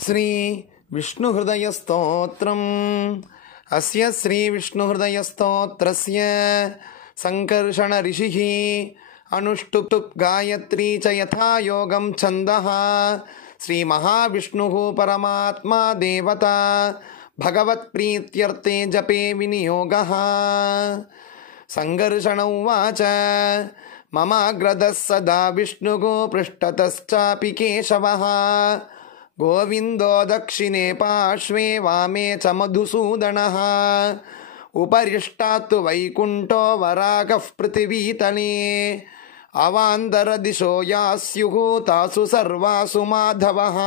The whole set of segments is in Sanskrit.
श्री विष्णुहृदयस्तोत्रम्। अस्य श्री विष्णुहृदयस्तोत्रस्य संकर्षण ऋषिः अनुष्टुप् गायत्री च यथा योगं छन्दः। श्री महाविष्णुः परमात्मा देवता भगवत्प्रीत्यर्थे जपे विनियोगः। संकर्षण उवाच ममाग्रदः सदा विष्णुः पृष्ठतश्चापि केशवः। गोविन्दो दक्षिणे पार्श्वे वामे च मधुसूदनः। उपरिष्टात् वैकुण्ठो वरागः पृथिवीतले। अवान्तरदिशो याः स्युः तासु सर्वासु माधवः।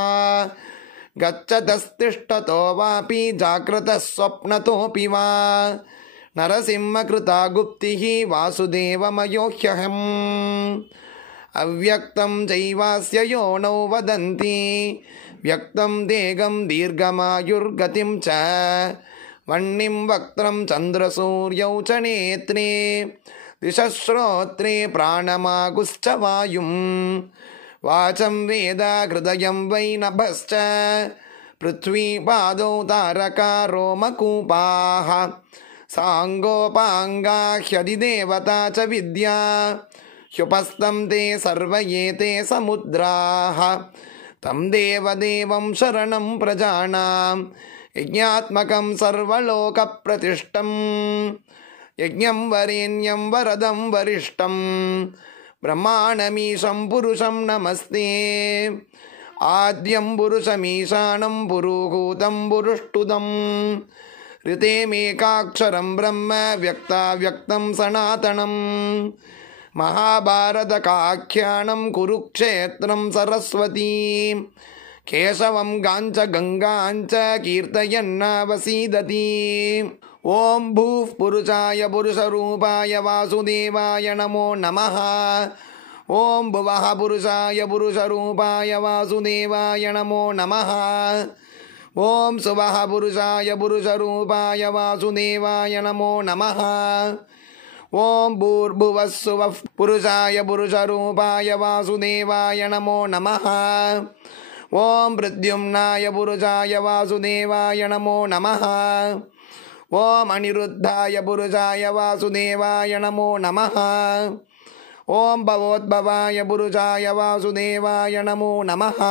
गच्छतस्तिष्ठतो वापि जाग्रतः स्वप्नतोऽपि वा नरसिंहकृता गुप्तिः वासुदेवमयो ह्यहम्। अव्यक्तं चैवास्य योनौ वदन्ति व्यक्तं देगं दीर्घमायुर्गतिं च। वह्निं वक्त्रं चन्द्रसूर्यौ च नेत्रे दिशश्रोत्रे प्राणमागुश्च वायुं। वाचं वेद हृदयं वै नभश्च पृथ्वी पादौ तारका रोमकूपाः। साङ्गोपाङ्गा ह्यधिदेवता च विद्या ह्युपस्थं ते सर्व एते समुद्राः। तं देवदेवं शरणं प्रजानां यज्ञात्मकं सर्वलोकप्रतिष्ठं। यज्ञं वरेण्यं वरदं वरिष्ठं ब्रह्माणमीशं पुरुषं नमस्ते। आद्यं पुरुषमीशानं पुरुहूतं पुरुष्टुदं। ऋतेमेकाक्षरं ब्रह्म व्यक्ताव्यक्तं सनातनं। महाभारतकाख्यानं कुरुक्षेत्रं सरस्वती। केशवं गाञ्च गङ्गाञ्च कीर्तयन्नावसीदति। ॐ भूः पुरुषाय पुरुषरूपाय वासुदेवाय नमो नमः। ॐ भुवः पुरुषाय पुरुषरूपाय वासुदेवाय नमो नमः। ॐ सुवः पुरुषाय पुरुषरूपाय वासुदेवाय नमो नमः। ॐ भूर्भुवः सुवः पुरुषाय पुरुषरूपाय वासुदेवाय नमो नमः। ॐ प्रद्युम्नाय पुरुषाय वासुदेवाय नमो नमः। ॐ अनिरुद्धाय पुरुषाय वासुदेवाय नमो नमः। ॐ भवोद्भवाय पुरुषाय वासुदेवाय नमो नमः।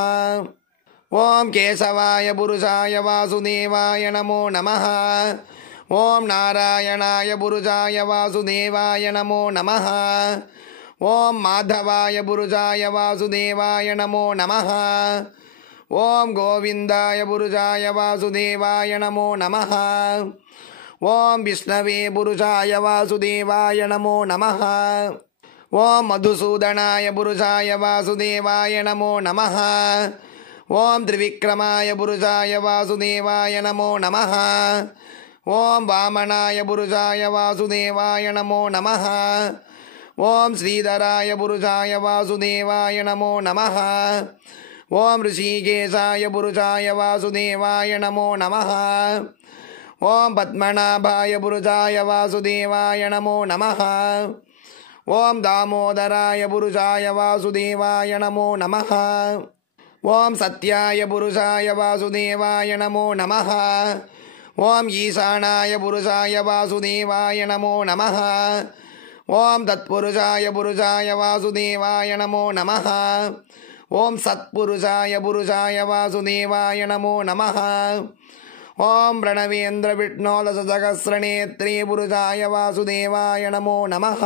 ॐ केशवाय पुरुषाय वासुदेवाय नमो नमः। ॐ नारायणाय पुरुषाय वासुदेवाय नमो नमः। ॐ माधवाय पुरुषाय वासुदेवाय नमो नमः। ॐ गोविन्दाय पुरुषाय वासुदेवाय नमो नमः। ॐ विष्णवे पुरुषाय वासुदेवाय नमो नमः। ॐ मधुसूदनाय पुरुषाय वासुदेवाय नमो नमः। ॐ त्रिविक्रमाय पुरुषाय वासुदेवाय नमो नमः। ॐ वामनाय पुरुषाय वासुदेवाय नमो नमः। ॐ श्रीधराय पुरुषाय वासुदेवाय नमो नमः। ॐ ऋषिकेशाय पुरुषाय वासुदेवाय नमो नमः। ॐ पद्मनाभाय पुरुषाय वासुदेवाय नमो नमः। ॐ दामोदराय पुरुषाय वासुदेवाय नमो नमः। ॐ सत्याय पुरुषाय वासुदेवाय नमो नमः। ॐ ईशानाय पुरुषाय वासुदेवाय नमो नमः। ॐ तत्पुरुषाय पुरुषाय वासुदेवाय नमो नमः। ॐ सत्पुरुषाय पुरुषाय वासुदेवाय नमो नमः। ॐ प्रणवेन्द्र विष्णोदशसहस्रनेत्रे पुरुषाय वासुदेवाय नमो नमः।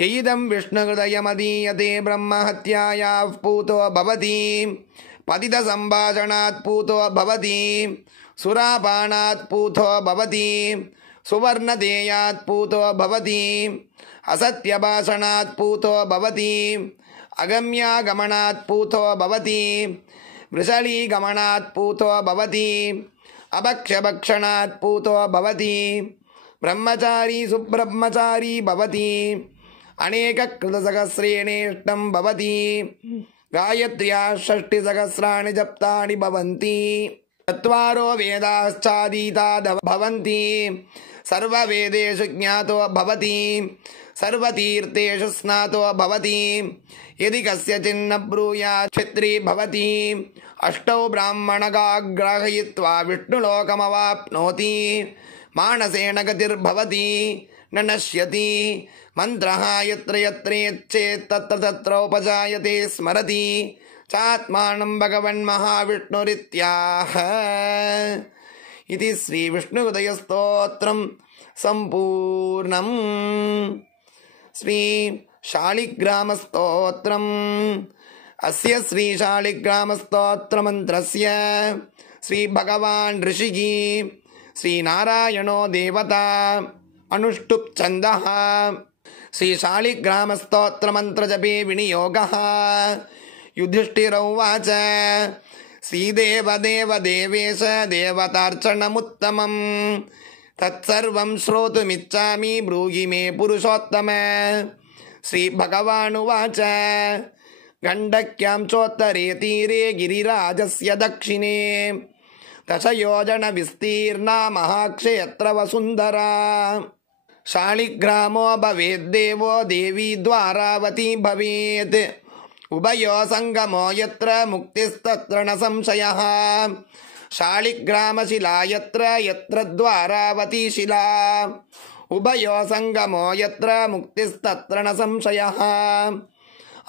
यैदं विष्णुहृदयमदीयते ब्रह्महत्यायाः पूतो भवति। पतितसम्भाषणात् पूतो भवति। सुरापानात् पूतो भवति। सुवर्णदेयात् पूतो भवति। असत्यभाषणात् पूतो भवति। अगम्यागमनात् पूतो भवति। वृषलीगमनात् पूतो भवति। अभक्ष्यभक्षणात् पूतो भवति। ब्रह्मचारी सुब्रह्मचारी भवति। अनेककृतसहस्रेणेष्टं भवति। गायत्र्याः षष्टिसहस्राणि जप्तानि भवन्ति। चत्वारो वेदाश्चादीता भवन्ति। सर्ववेदेषु ज्ञातो भवति। सर्वतीर्थेषु स्नातो भवति यदि कस्यचिन्न ब्रूयात् क्षत्रिय भवति अष्टौ ब्राह्मणगा ग्राहयित्वा विष्णुलोकमवाप्नोति मानसेन गतिर्भवति न नश्यति मन्त्रः यत्र यत्रेच्छेत् तत्र तत्रोपजायते स्मरति चात्मानं भगवन्महाविष्णुरित्याह इति श्रीविष्णुहृदयस्तोत्रं सम्पूर्णम्। श्री शालिग्रामस्तोत्रम्। अस्य श्री शालिग्रामस्तोत्रमन्त्रस्य श्री भगवान् ऋषिः श्रीनारायणो देवता अनुष्टुप् छन्दः। श्री शालिग्रामस्तोत्रमन्त्रजपे विनियोगः। युधिष्ठिर उवाच श्रीदेवदेव देवेश देवतार्चनमुत्तमम् तत्सर्वं श्रोतुमिच्छामि ब्रूहि मे पुरुषोत्तम। श्रीभगवानुवाच गण्डक्यां चोत्तरे तीरे गिरिराजस्य दक्षिणे दशयोजनविस्तीर्णा महाक्षेत्र वसुन्धरा शालिग्रामो भवेद्देवो देवी द्वारावती भवेत् उभयो संगमो यत्र मुक्तिस्तत्र न संशयः शालिग्रामशिला यत्र यत्र द्वारावती शिला उभयो संगमो यत्र मुक्तिस्तत्र न संशयः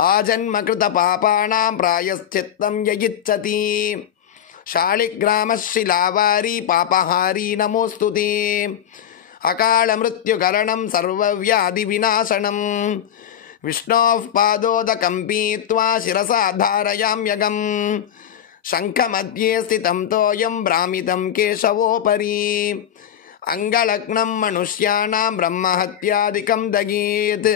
आजन्मकृतपापानां प्रायश्चित्तं ययिच्छति शालिग्रामशिलावारी पापहारी नमोस्तुते अकालमृत्युकरणं सर्वव्याधिविनाशनं विष्णोः पादोदकं पीत्वा शिरसा धारयाम्यगम् शङ्खमध्ये स्थितं तोयं भ्रामितं केशवोपरि अङ्गलग्नं मनुष्याणां ब्रह्महत्यादिकं दगेत्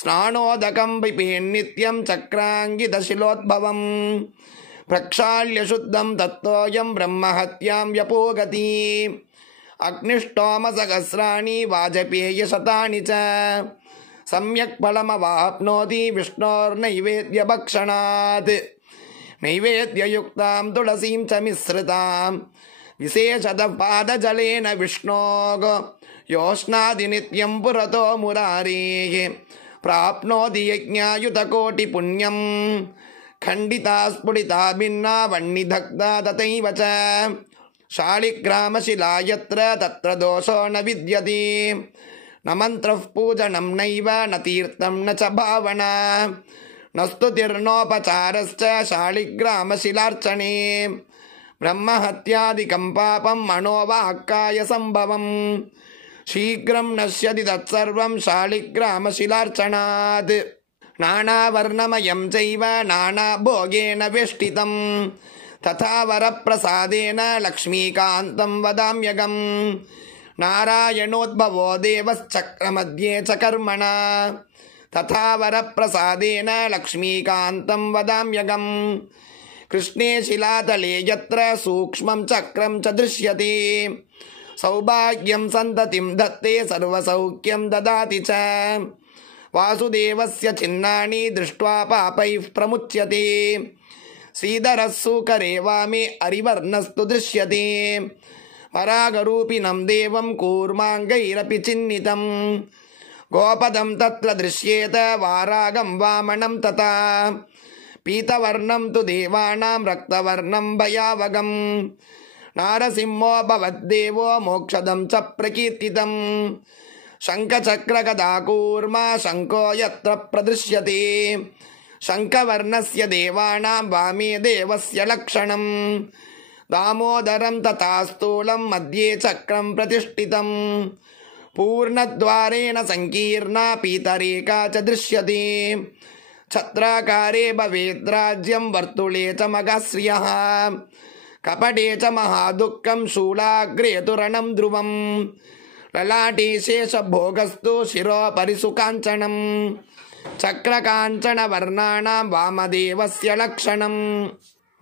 स्नानोदकं पिबेन्नित्यं चक्राङ्गितशिलोद्भवम् प्रक्षाल्य शुद्धं तत्तोयं ब्रह्महत्यां व्यपोगति अग्निष्टोमसहस्राणि वाजपेयशतानि च सम्यक् फलमवाप्नोति विष्णोर्नैवेद्यभक्षणात् नैवेद्ययुक्तां तुलसीं च मिश्रितां विशेषतः पादजलेन विष्णोः योष्णादि नित्यं पुरतो मुरारेः प्राप्नोति यज्ञायुतकोटिपुण्यं खण्डिता स्फुटिता भिन्ना वह्निदग्धा तथैव च शालिग्रामशिला यत्र तत्र दोषो न विद्यते न मन्त्रः पूजनं नैव न तीर्थं न च भावना न स्तुतिर्नोपचारश्च शालिग्रामशिलार्चने ब्रह्महत्यादिकं पापं मनोवाक्काय संभवम् शीघ्रं नश्यति तत्सर्वं शालिग्रामशिलार्चनात् नानावर्णमयं चैव नानाभोगेन वेष्टितं तथा वरप्रसादेन लक्ष्मीकान्तं वदाम्यगम् नारायणोद्भवो देवश्चक्रमध्ये च कर्मणा तथा वरप्रसादेन लक्ष्मीकान्तं वदाम्यगम् कृष्णे शिलातले यत्र सूक्ष्मं चक्रं च दृश्यते सौभाग्यं सन्ततिं दत्ते सर्वसौख्यं ददाति च वासुदेवस्य चिह्नानि दृष्ट्वा पापैः प्रमुच्यते श्रीधरः सुकरे वामे अरिवर्णस्तु दृश्यते परागरूपिणं देवं कूर्माङ्गैरपि चिह्नितं गोपदं तत्र दृश्येत वारागं वामनं तथा पीतवर्णं तु देवानां रक्तवर्णं भयावगम् नारसिंहो भवद्देवो मोक्षदं च प्रकीर्तितं शङ्खचक्रगदाकूर्मा शङ्को यत्र प्रदृश्यते शङ्खवर्णस्य देवानां वामे देवस्य लक्षणं दामोदरं तथा स्थूलं मध्ये चक्रं प्रतिष्ठितं पूर्णद्वारेण संकीर्णा पीतरेखा च दृश्यते छत्राकारे भवेद्राज्यं वर्तुले च मगाश्रियः कपटे च महादुःखं शूलाग्रे तु रणं ध्रुवं ललाटे शेषभोगस्तु शिरोपरि सुकाञ्चनं चक्रकाञ्चनवर्णानां वामदेवस्य लक्षणं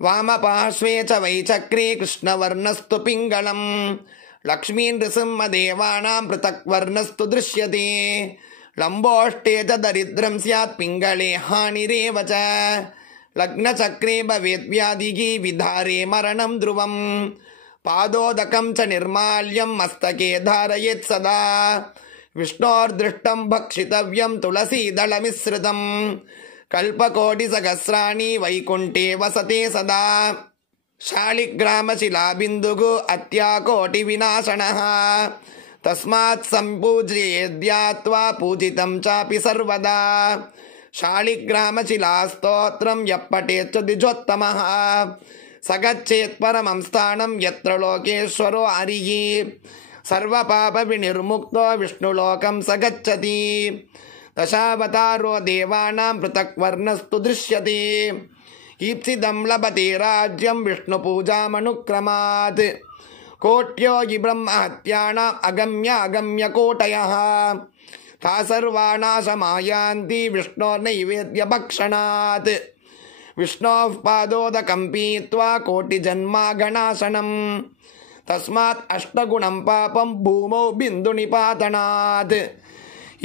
वामपार्श्वे च वै चक्रे कृष्णवर्णस्तु पिङ्गलं लक्ष्मीनृसिंहदेवानां पृथक् वर्णस्तु दृश्यते लम्बोष्टे च दरिद्रं स्यात् पिङ्गले हानिरेव च लग्नचक्रे भवेद्व्याधिः विधारे मरणं ध्रुवं पादोदकं च निर्माल्यं मस्तके धारयेत् सदा विष्णोर्दृष्टं भक्षितव्यं तुलसीदलमिश्रितं कल्पकोटिसहस्राणि वैकुण्ठे वसते सदा शालिग्रामशिलाबिन्दुः अत्याकोटिविनाशनः तस्मात् सम्पूज्येद्यात्वा पूजितं चापि सर्वदा शालिग्रामशिलास्तोत्रं यः पठेत् द्विजोत्तमः स गच्छेत् परमं स्थानं यत्र लोकेश्वरो हरिः सर्वपापविनिर्मुक्तो विष्णुलोकं स गच्छति दशावतारो देवानां पृथक् वर्णस्तु दृश्यते ईप्सितं लभते राज्यं विष्णुपूजामनुक्रमात् कोट्यो हि ब्रह्महत्यानाम् अगम्यागम्यकोटयः ता सर्वा नाशमायान्ति विष्णोर्नैवेद्यभक्षणात् विष्णोः पादोदकं पीत्वा कोटिजन्मागणाशनम् तस्मात् अष्टगुणं पापं भूमौ बिन्दुनिपातनात्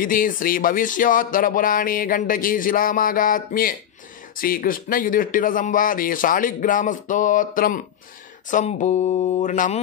इति श्रीभविष्योत्तरपुराणे गण्डकीशिलामाहात्म्ये श्रीकृष्णयुधिष्ठिरसंवादे शालिग्रामस्तोत्रं सम्पूर्णम्।